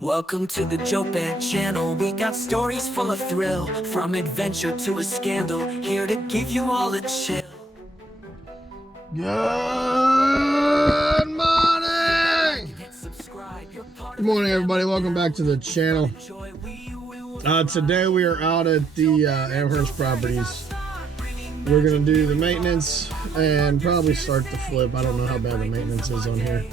Welcome to the Joe Band channel. We got stories full of thrill, from adventure to a scandal, here to give you all a chill. Good morning! Good morning, everybody. Welcome back to the channel. Today we are out at the Amherst Properties. We're going to do the maintenance and probably start the flip. I don't know how bad the maintenance is on here.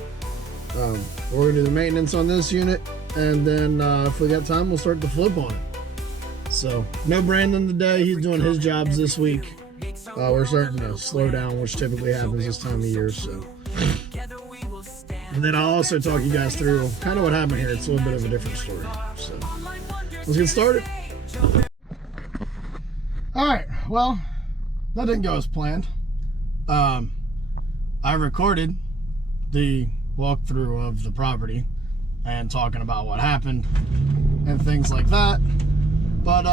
We're going to do the maintenance on this unit, and then if we got time, we'll start the flip on it. So, no Brandon today. He's doing his jobs this week. We're starting to slow down, which typically happens this time of year. So, and then I'll also talk you guys through kind of what happened here. It's a little bit of a different story. So, let's get started. All right. Well, that didn't go as planned. I recorded the walkthrough of the property and talking about what happened and things like that, but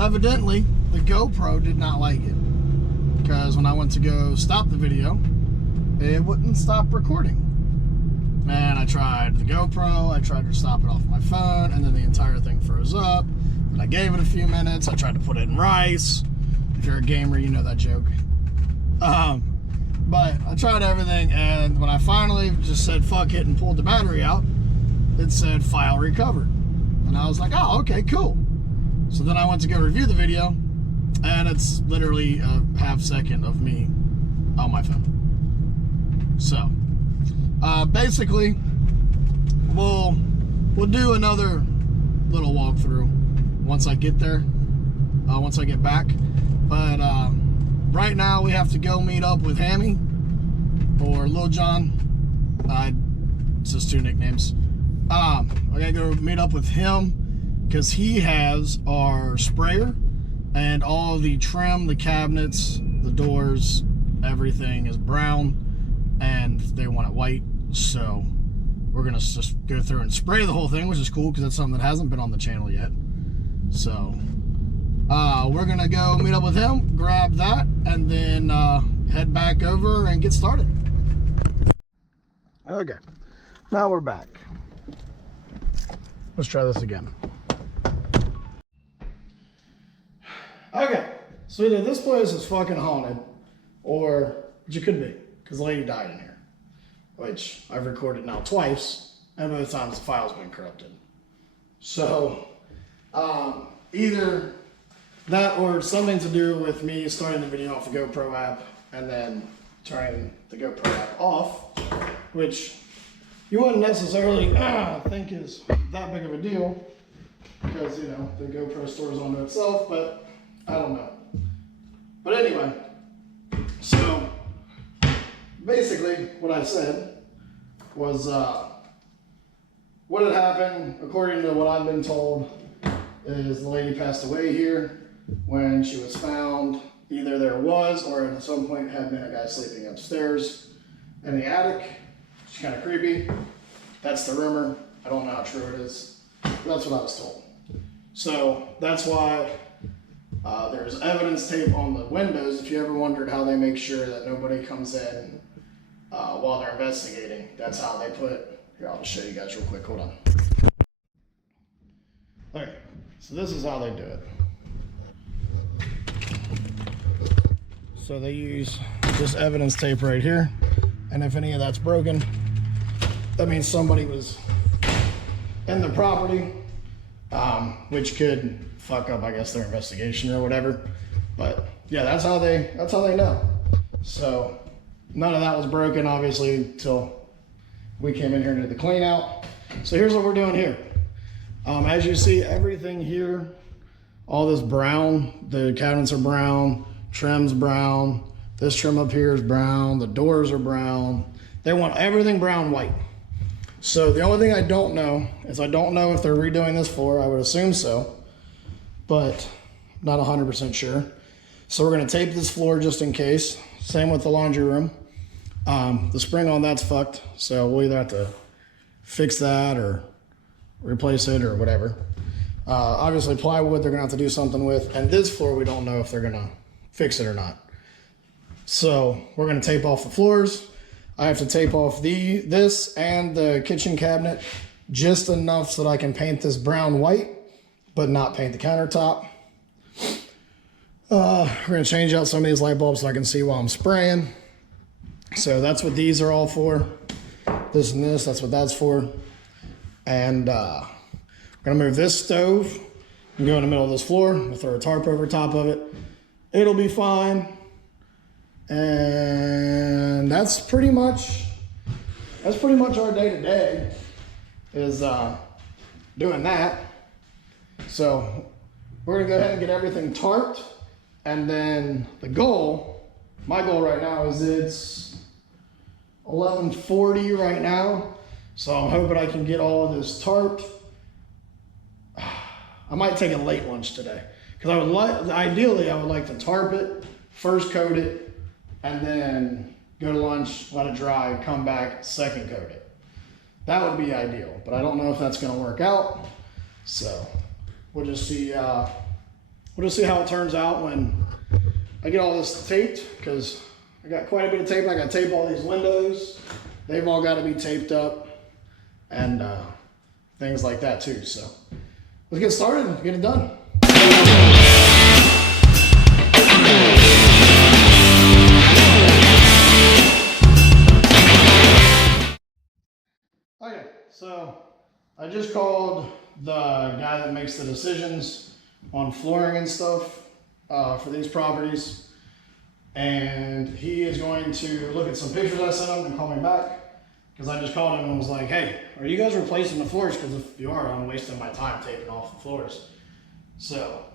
evidently the GoPro did not like it, because when I went to go stop the video, it wouldn't stop recording. And I tried the GoPro, I tried to stop it off my phone, and then the entire thing froze up. And I gave it a few minutes. I tried to put it in rice. If you're a gamer, you know that joke. But I tried everything, and when I finally just said fuck it and pulled the battery out, it said file recovered. And I was like, oh, okay, cool. So then I went to go review the video, and it's literally a half second of me on my phone. So basically, we'll do another little walkthrough once I get there, once I get back. But right now we have to go meet up with Hammy, or Lil John. It's just two nicknames. I gotta go meet up with him because he has our sprayer and all the trim, the cabinets, the doors, everything is brown, and they want it white. So we're gonna just go through and spray the whole thing, which is cool because that's something that hasn't been on the channel yet. So we're gonna go meet up with him, grab that, and then head back over and get started. Okay, now we're back. Let's try this again. Okay, so either this place is fucking haunted, or which it could be, because the lady died in here, which I've recorded now twice, and both times the file's been corrupted. So either that or something to do with me starting the video off the GoPro app and then turning the GoPro app off, which you wouldn't necessarily think is that big of a deal, because, you know, the GoPro stores onto itself, but I don't know. But anyway, so basically what I said was what had happened, according to what I've been told, is the lady passed away here. When she was found, either there was or at some point had been a guy sleeping upstairs in the attic. It's kind of creepy. That's the rumor. I don't know how true it is. That's what I was told. So that's why there's evidence tape on the windows. If you ever wondered how they make sure that nobody comes in while they're investigating, that's how they put. Here, I'll just show you guys real quick. Hold on. Okay, so this is how they do it. So they use this evidence tape right here, and if any of that's broken, that means somebody was in the property, which could fuck up, I guess, their investigation or whatever. But yeah, that's how they know. So none of that was broken, obviously, until we came in here and did the clean out. So here's what we're doing here. As you see, everything here, all this brown, the cabinets are brown, trim's brown, this trim up here is brown, the doors are brown. They want everything brown white. So the only thing I don't know is I don't know if they're redoing this floor. I would assume so, but not 100% sure. So we're gonna tape this floor just in case. Same with the laundry room. The spring on that's fucked, so we'll either have to fix that or replace it or whatever. Obviously plywood they're gonna have to do something with, and this floor we don't know if they're gonna fix it or not. So we're gonna tape off the floors. I have to tape off this and the kitchen cabinet just enough so that I can paint this brown white, but not paint the countertop. We're gonna change out some of these light bulbs so I can see while I'm spraying. So that's what these are all for. This and this, that's what that's for. And we're gonna move this stove and go in the middle of this floor. We'll throw a tarp over top of it. It'll be fine. And that's pretty much our day to day is doing that. So we're gonna go ahead and get everything tarped, and then my goal right now is it's 11:40 right now, so I'm hoping I can get all of this tarped. I might take a late lunch today because ideally I would like to tarp it, first coat it, and then go to lunch, let it dry, come back, second coat it. That would be ideal, but I don't know if that's going to work out. So we'll just see how it turns out when I get all this taped, because I got quite a bit of tape. I got to tape all these windows. They've all got to be taped up and things like that too. So let's get started and get it done. Okay, so I just called the guy that makes the decisions on flooring and stuff for these properties, and he is going to look at some pictures I sent him and call me back, because I just called him and was like, hey, are you guys replacing the floors? Because if you are, I'm wasting my time taping off the floors. So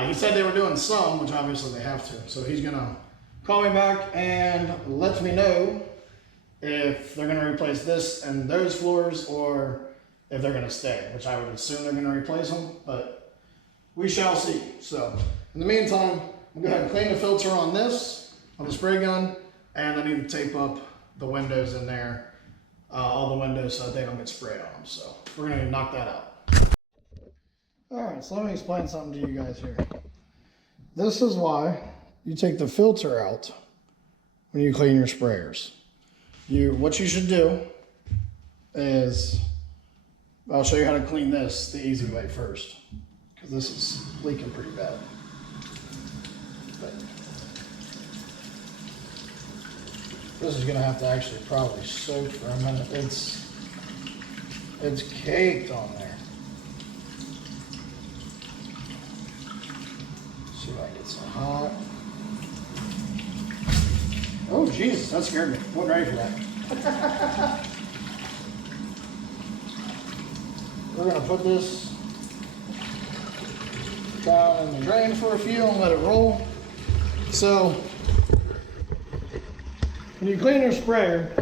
he said they were doing some, which obviously they have to. So he's gonna call me back and let me know if they're gonna replace this and those floors, or if they're gonna stay, which I would assume they're gonna replace them, but we shall see. So in the meantime, I'm gonna go ahead and clean the filter on this, on the spray gun, and I need to tape up the windows in there, all the windows, so that they don't get sprayed on them. So we're gonna knock that out. All right, so let me explain something to you guys here. This is why you take the filter out when you clean your sprayers. What you should do is, I'll show you how to clean this the easy way first, because this is leaking pretty bad. But this is gonna have to actually probably soak for a minute. It's caked on there. See if I can get some hot. Oh Jesus, that scared me. Wasn't ready for that. We're gonna put this down in the drain for a few and let it roll. So when you clean your sprayer,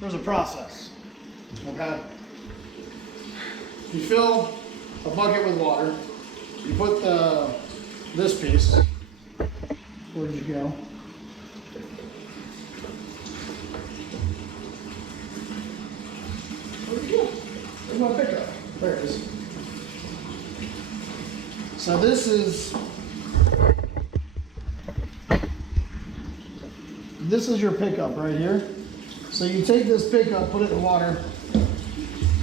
there's a process. Okay. You fill a bucket with water. You put this piece. Where did you go? Where'd you go? Where's my pickup? There it is. So this is your pickup right here. So you take this pickup, put it in water,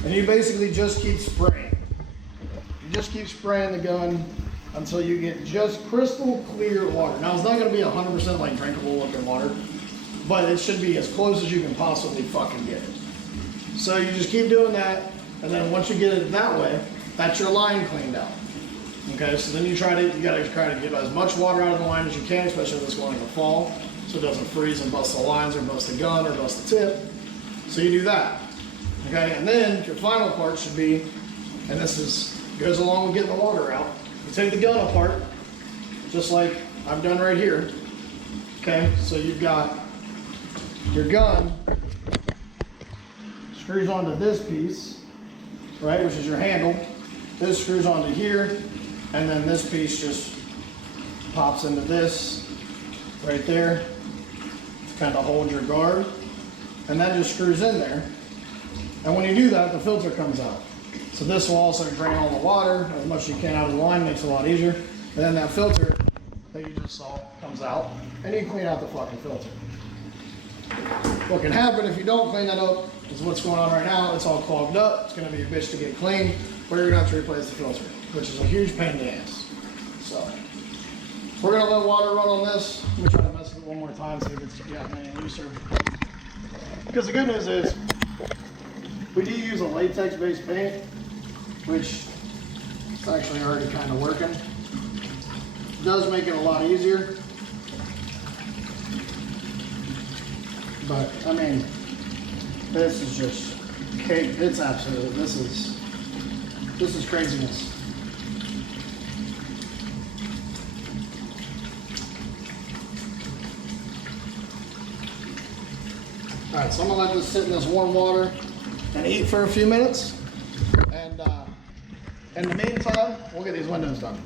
and you basically just keep spraying. You just keep spraying the gun until you get just crystal clear water. Now it's not gonna be 100% like drinkable looking water, but it should be as close as you can possibly fucking get it. So you just keep doing that, and then once you get it that way, that's your line cleaned out. Okay, so then you gotta try to get as much water out of the line as you can, especially if it's going in the fall, so it doesn't freeze and bust the lines or bust the gun or bust the tip. So you do that. Okay, and then your final part should be, and goes along with getting the water out. You take the gun apart, just like I've done right here. Okay, so you've got your gun screws onto this piece, right, which is your handle. This screws onto here, and then this piece just pops into this right there to kind of hold your guard, and that just screws in there. And when you do that, the filter comes out. So this will also drain all the water as much as you can out of the line, makes it a lot easier. And then that filter that you just saw comes out, and you clean out the fucking filter. what can happen if you don't clean that up is what's going on right now. It's all clogged up. It's gonna be a bitch to get clean, or you're gonna have to replace the filter, which is a huge pain in the ass. So we're gonna let water run on this. Let me try to mess with it one more time, see if it's gotten any looser. Because the good news is, we do use a latex-based paint, which is actually already kind of working. It does make it a lot easier. But, I mean, this is just cake. It's absolute, this is craziness. All right, so I'm gonna let this sit in this warm water and eat for a few minutes. And in the meantime, we'll get these windows done.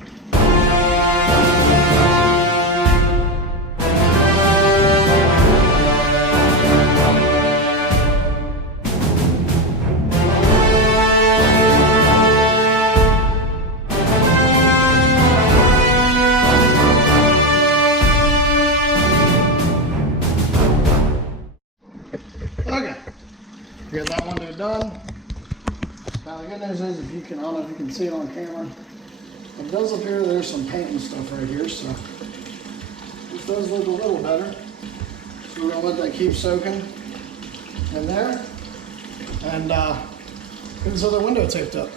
Okay, get that window done. Now the good news is, if you can, I don't know if you can see it on camera, it does appear there's some paint and stuff right here, so this does look a little better. So we're gonna let that keep soaking in there, and get this other window taped up.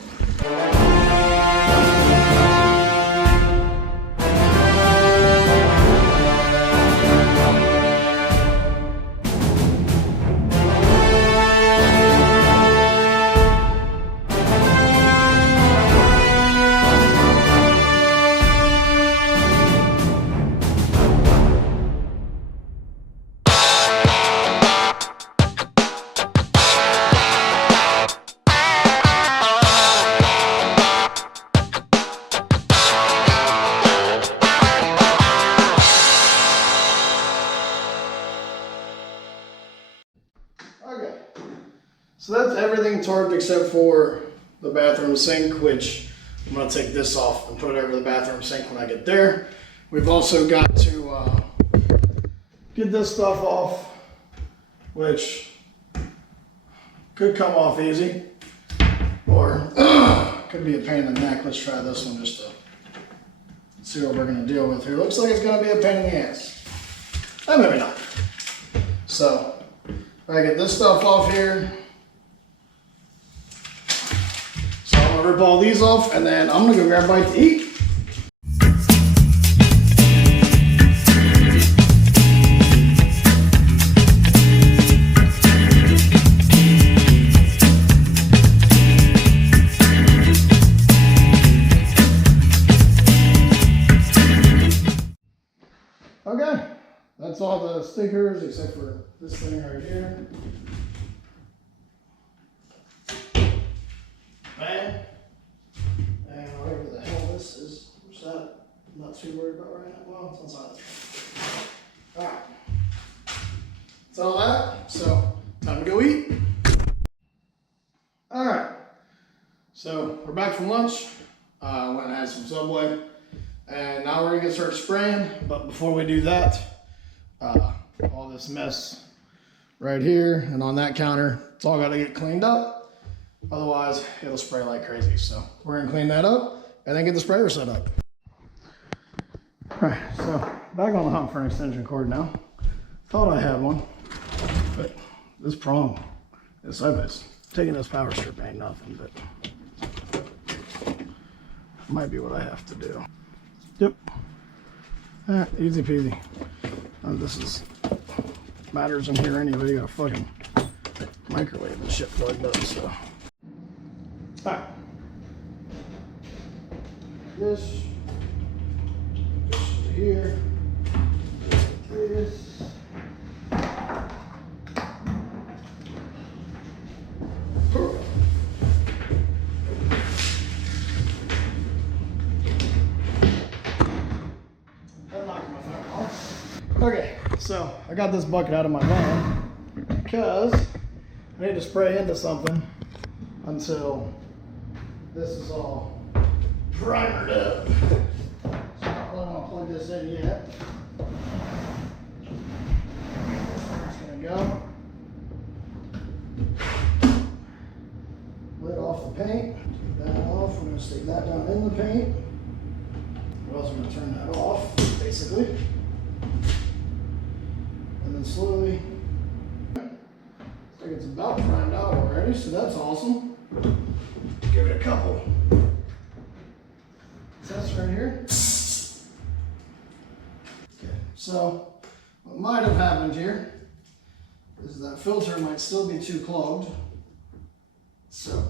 Okay, so that's everything tarped except for the bathroom sink, which I'm gonna take this off and put it over the bathroom sink when I get there. We've also got to get this stuff off, which could come off easy, or could be a pain in the neck. Let's try this one just to see what we're gonna deal with here. Looks like it's gonna be a pain in the ass. Maybe not. So, I get this stuff off here. So I'm gonna rip all these off, and then I'm gonna go grab a bite to eat. Okay, that's all the stickers except for this thing right here. Bang. And whatever the hell this is, which that I'm not too worried about right now. Well, it's inside. Alright. That's all that. So, time to go eat. Alright. So, we're back from lunch. Went and had some Subway. And now we're gonna start spraying. But before we do that, all this mess right here and on that counter, it's all got to get cleaned up, otherwise it'll spray like crazy. So we're gonna clean that up and then get the sprayer set up. All right, so back on the hunt for an extension cord now. Thought I had one, but this prong is obvious. Taking this power strip ain't nothing, but might be what I have to do. Yep. Easy peasy. This is matters in here anyway. You got a fucking microwave and shit plugged up, so. Alright. This is here. This. Okay, so I got this bucket out of my van because I need to spray into something until this is all primered up. So I don't want to plug this in yet. It's go. Lid off the paint. Take that off. We're going to stick that down in the paint. We're also going to turn that off, basically. And then slowly. Looks like it's about primed out already, so that's awesome. Give it a couple tests right here. Okay, so what might have happened here is that filter might still be too clogged. So,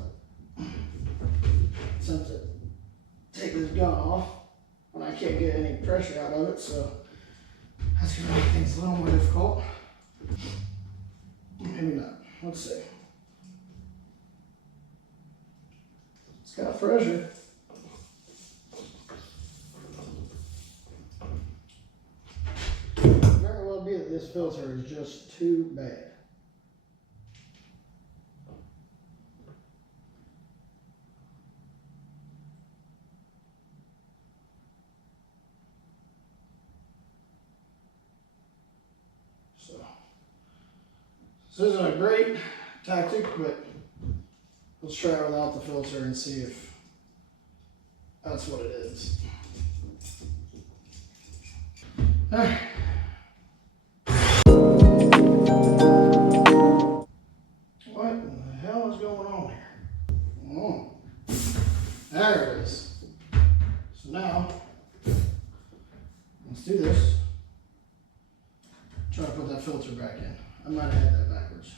attempt to take this gun off when I can't get any pressure out of it, so that's going to make things a little more difficult. Maybe not. Let's see. It's got pressure. Very well be that this filter is just too bad. So, this isn't a great tactic, but let's try it without the filter and see if that's what it is. All right. What in the hell is going on here? Oh, there it is. So now, let's do this. Try to put that filter back in. I might have had that backwards.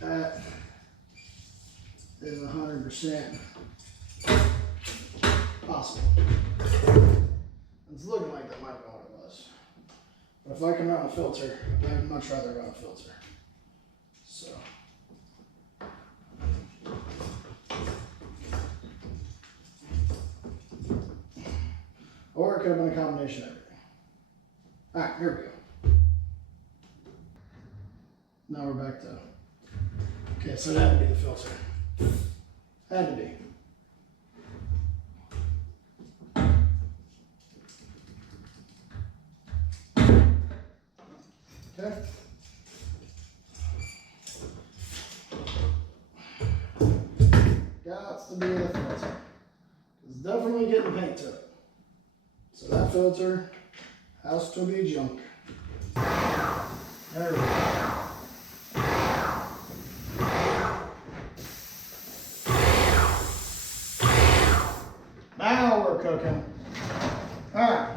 That is 100% possible. It's looking like that might be what it was. But if I can run a filter, I'd much rather run a filter. So. Or it could have been a combination of everything. All right, here we go. Now we're back to, okay, so it had to be the filter. Had to be. Okay. Got to be the filter. It's definitely getting paint to it. So that filter has to be junk. There we go. Now we're cooking. All right.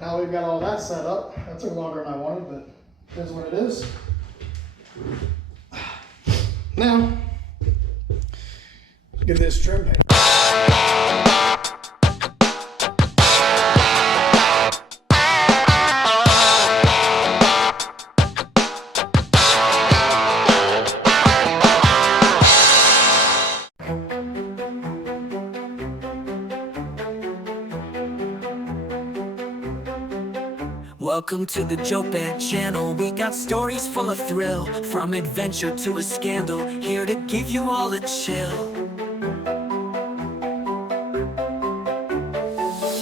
Now we've got all that set up. That took longer than I wanted, but here's what it is. Now, give this trim paint. Welcome to the Joe Bear channel. We got stories full of thrill, from adventure to a scandal, here to give you all a chill.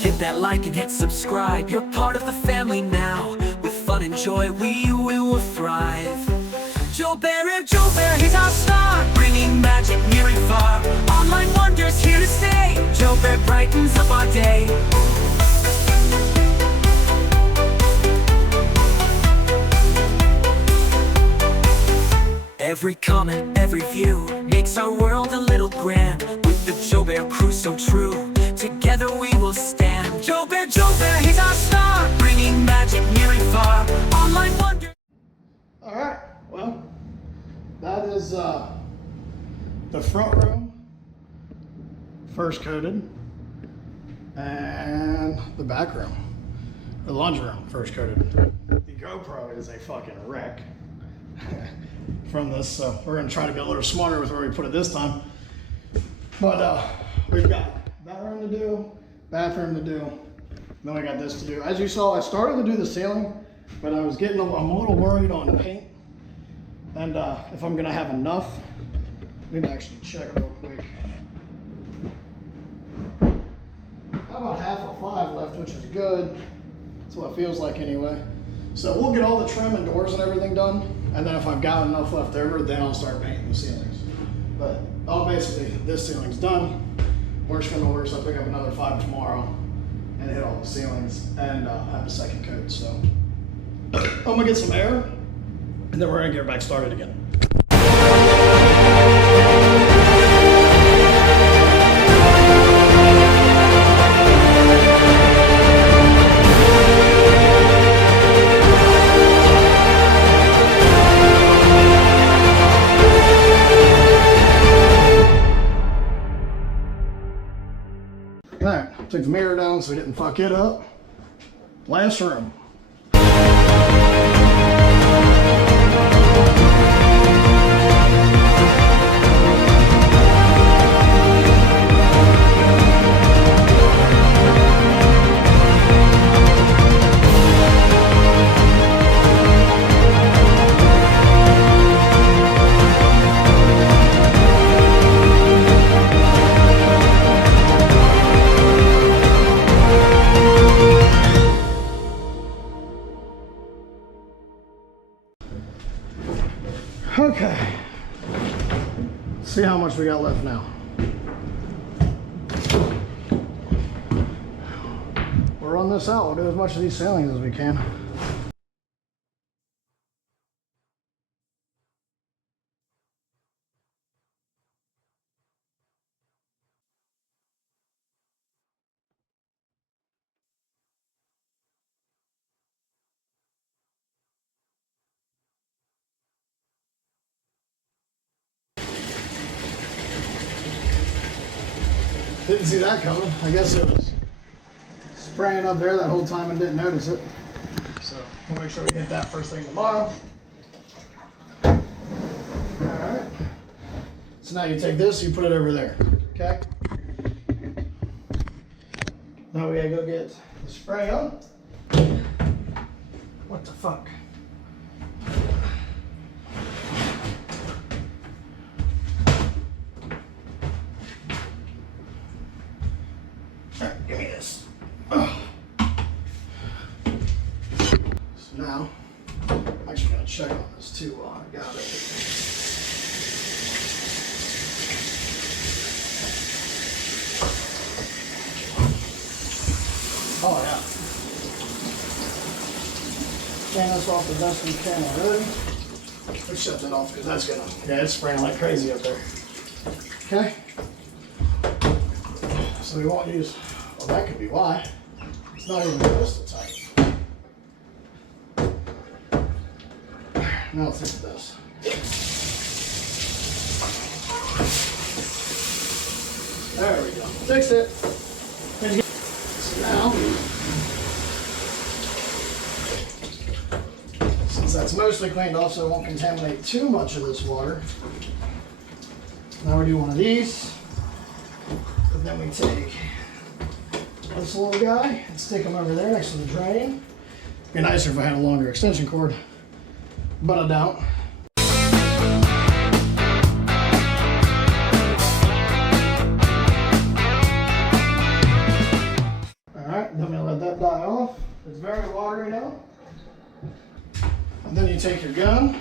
Hit that like and hit subscribe. You're part of the family now. With fun and joy we will thrive. Joe Bear, he's our star, bringing magic near and far. Online wonders here to stay. Joe Bear brightens up our day. Every comment, every view makes our world a little grand. With the Joe Bear crew so true, together we will stand. Joe Bear, he's our star, bringing magic near and far. Online wonder. All right, well, that is the front room first coated, and the back room, the laundry room first coated. The GoPro is a fucking wreck. From this, so we're going to try to be a little smarter with where we put it this time. But we've got that room to do, bathroom to do, then we got this to do. As you saw, I started to do the ceiling, but I'm a little worried on the paint, and if I'm going to have enough. Let me actually check real quick. How about half of 5 left, which is good. That's what it feels like anyway. So we'll get all the trim and doors and everything done, and then if I've got enough left over, then I'll start painting the ceilings. But basically, this ceiling's done. Worst come to worst, I'll pick up another 5 tomorrow and hit all the ceilings and have a second coat. So I'm gonna get some air, and then we're gonna get back started again. Alright, took the mirror down so we didn't fuck it up. Last room. Okay, see how much we got left now. We'll run this out. We'll do as much of these ceilings as we can. Didn't see that coming. I guess it was spraying up there that whole time and didn't notice it. So we'll make sure we hit that first thing tomorrow. Alright. So now you take this, you put it over there. Okay? Now we gotta go get the spray on. What the fuck? Give me this. Oh. So now, I'm actually going to check on this too while I got it. Oh yeah. Clean this off the best we can already. Let's shut that off because that's gonna, yeah, it's spraying like crazy up there. Okay. So we won't use, well, that could be why. It's not even close to tight. Now let's look at this. There we go. Fix it. So now, since that's mostly cleaned off so it won't contaminate too much of this water, now we do one of these. And then we take this little guy and stick him over there next to the drain. It'd be nicer if I had a longer extension cord, but I don't. Alright, then we let that die off. It's very watery now. And then you take your gun.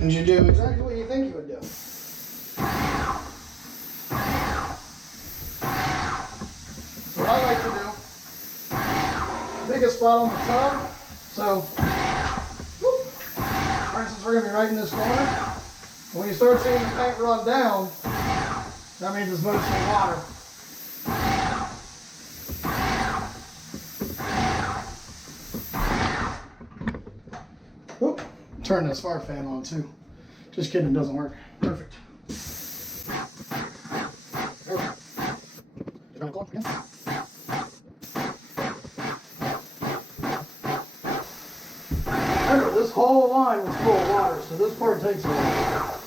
And you do exactly what you think you would do. What I like to do, pick a spot on the tub. So, whoop, for instance, we're going to be right in this corner. When you start seeing the paint run down, that means it's mostly water. Whoop. Turn this fire fan on too. Just kidding, it doesn't work. Perfect. Remember, this whole line was full of water, so this part takes a while.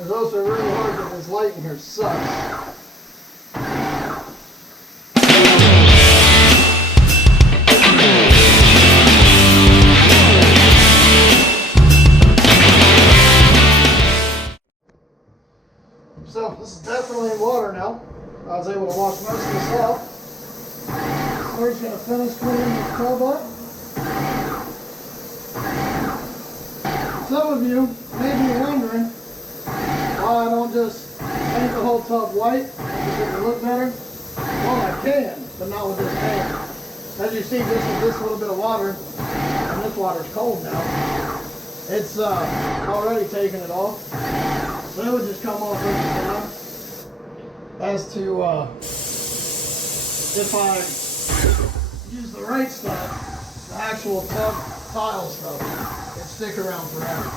It's also really hard because this light in here sucks. now. I was able to wash most of this out. We're just gonna finish cleaning this tub up. Some of you may be wondering why I don't just paint the whole tub white to make it look better. Well, I can, but not with this paint. As you see, just with this little bit of water, and this water's cold now, it's already taken it off. So it would just come off over time. As to if I use the right stuff, the actual tub tile stuff, it'd stick around forever.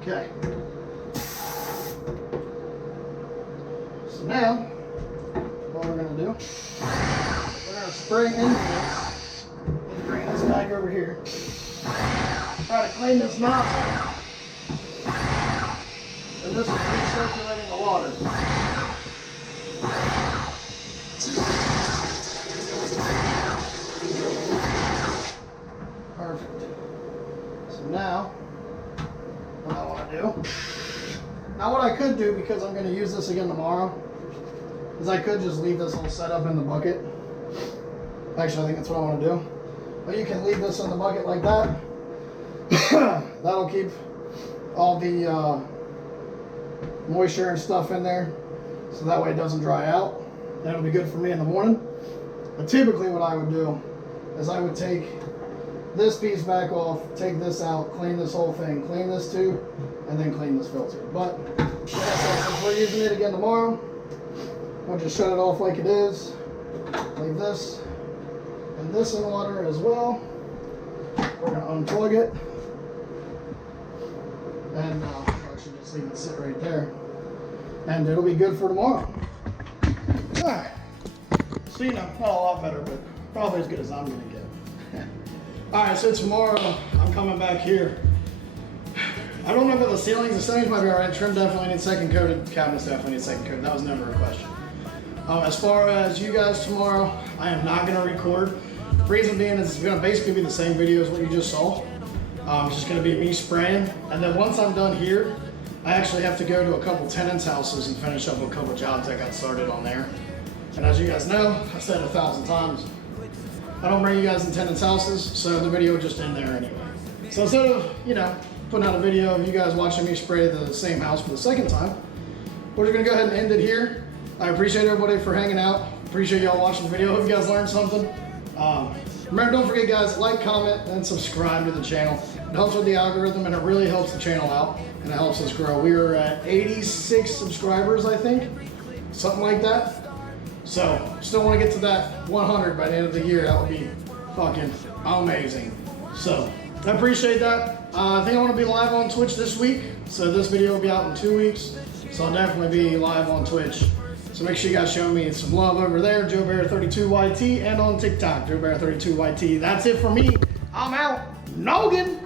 Okay. So now, what we're gonna do, we're gonna spray into this. Let's bring this back over here. Try to clean this nozzle. And this is recirculating the water. Perfect. So now, what I want to do, now what I could do, because I'm going to use this again tomorrow, is I could just leave this all set up in the bucket. Actually, I think that's what I want to do. But you can leave this in the bucket like that. That'll keep all the moisture and stuff in there, so that way it doesn't dry out. That'll be good for me in the morning. But typically what I would do is I would take this piece back off, take this out, clean this whole thing, clean this too, and then clean this filter. But yeah, so since we're using it again tomorrow, we'll just shut it off like it is. Leave this and this in water as well. We're gonna unplug it, and actually just leave it sit right there, and it'll be good for tomorrow. Alright, so you know, not a lot better, but probably as good as I'm gonna get. Alright, so tomorrow I'm coming back here. I don't know about the ceilings. The ceilings might be alright. Trim definitely needs second coated. Cabinets definitely need second coated. That was never a question. As far as you guys tomorrow, I am not gonna record. Reason being is it's gonna basically be the same video as what you just saw. It's just gonna be me spraying. And then once I'm done here, I actually have to go to a couple tenants' houses and finish up a couple jobs I got started on there. And as you guys know, I've said it 1,000 times, I don't bring you guys in tenants' houses, so the video would just end there anyway. So instead of, you know, putting out a video of you guys watching me spray the same house for the second time, we're just gonna go ahead and end it here. I appreciate everybody for hanging out. Appreciate y'all watching the video. Hope you guys learned something. Remember, don't forget guys, like, comment, and subscribe to the channel. It helps with the algorithm and it really helps the channel out and it helps us grow. We are at 86 subscribers, I think, something like that. So, still want to get to that 100 by the end of the year. That would be fucking amazing. So, I appreciate that. I think I want to be live on Twitch this week. So this video will be out in 2 weeks. So I'll definitely be live on Twitch. So make sure you guys show me some love over there, JoeBear32YT, and on TikTok, JoeBear32YT. That's it for me. I'm out. Noggin.